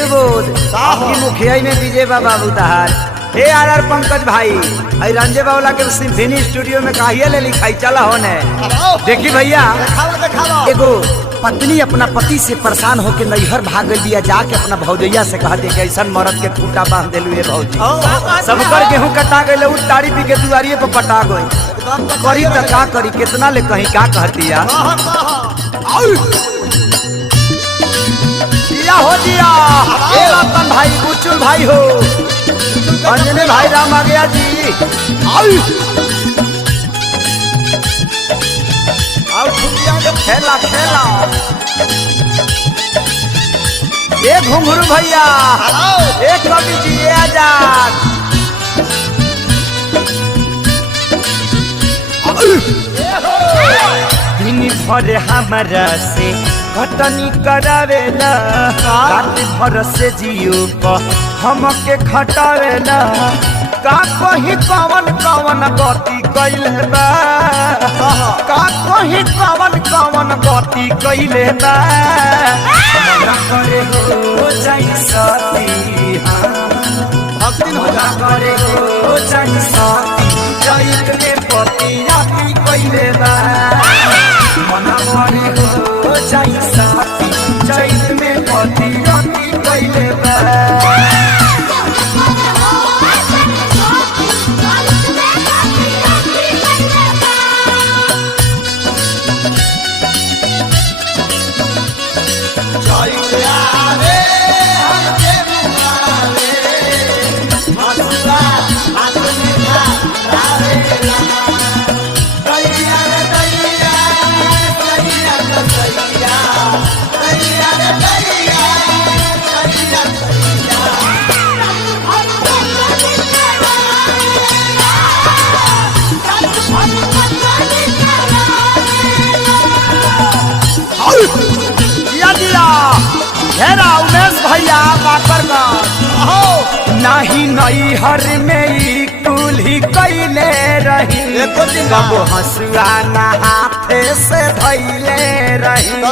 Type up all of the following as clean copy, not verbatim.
सुबोध आपकी मुखिया में विजय बाबा उतार हे आर पंकज भाई आई रंजे बावला के सिम्फनी स्टूडियो में काहिया ले लिखाई चला होने देखी भैया एगो पत्नी अपना पति से परेशान होके नैहर भाग दिया जाके अपना भौजैया से कहते कि ऐसा मरद के खूटा बांध दिलू ये भौजी सबकर गेहूं कटा गए उ ताड़ी पी के दुआरिये पर पटा गई करी तो का करी कितना ले कहीं का कहती हो दिया ए रतन भाई बुचुल भाई हो अंजनी भाई राम आ गया जी खेला खेला ए घुंघरू भैया ए कवि जी ए आजाद दिन भर हमारा से घटनी करावेला रात भर से जियो को हमके खटावेला का कहीं कवन कवन गति कैले बा का कहीं कवन कवन गति कैले बा करे हो जाई सती भक्ति होला करे हो जाई सती जैत में पति आती कैले बा मना करे हो जाई सती जैत में पति आती कैले बा घेरा उमेश भैया बाकर नहीं नई हर में कुल्ही कैले रही कब हंसुआ ना हाथे से धैले रही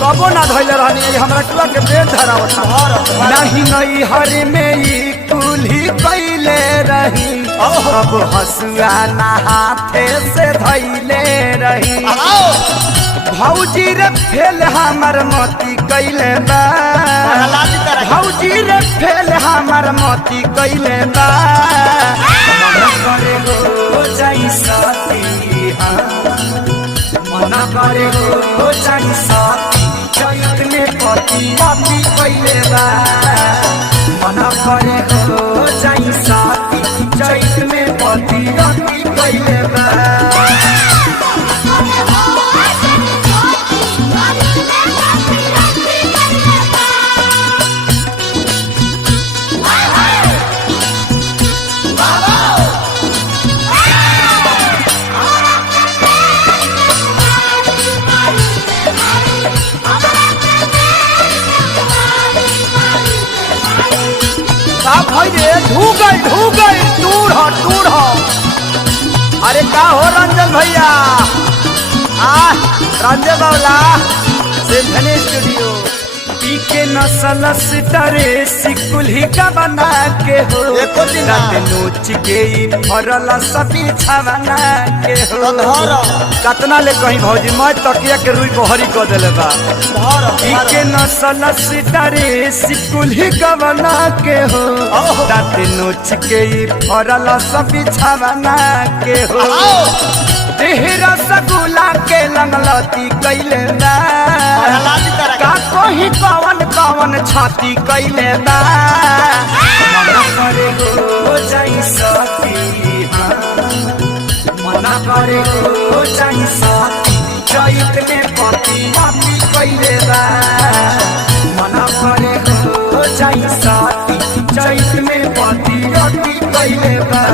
कबो ना धैले रहनी हमरा टुआ के पेट धरा नहीं नई हर में कुल्ही कैले रही कब हंसुआ ना हाथे से धैले रही भौजी रे फेल हमर मोती कैले बा भौजी रे फेल हमर मोती कैले बा करे हो जाई सती मना करे हो जाई सती जैत में पति आती कैले बा मना करे हो जाई सती जैत में पति आती कैले बा ढूगल दूर हो अरे का हो रंजन भैया रंजन बावला सिम्फनी स्टूडियो पी के नसल सितारे सिकुल्ही का बना के हो रात नोच के भरल सभी छावना के हो कतना ले कहीं भौजी मैं तकिया के रुई बहरी कर दिले बा पी के नसल सितारे सिकुल्ही का बना के हो रात नोच के भरल सभी छावना के हो तेहरा सगुला के लंगलती कैले बा का कोही कवन कवन छाती कैले बा मना करे हो जाई सती मना करे हो जाई सती जैत में पति आती कैले बा मना करे हो जाई सती जैत में पति आती कैले बा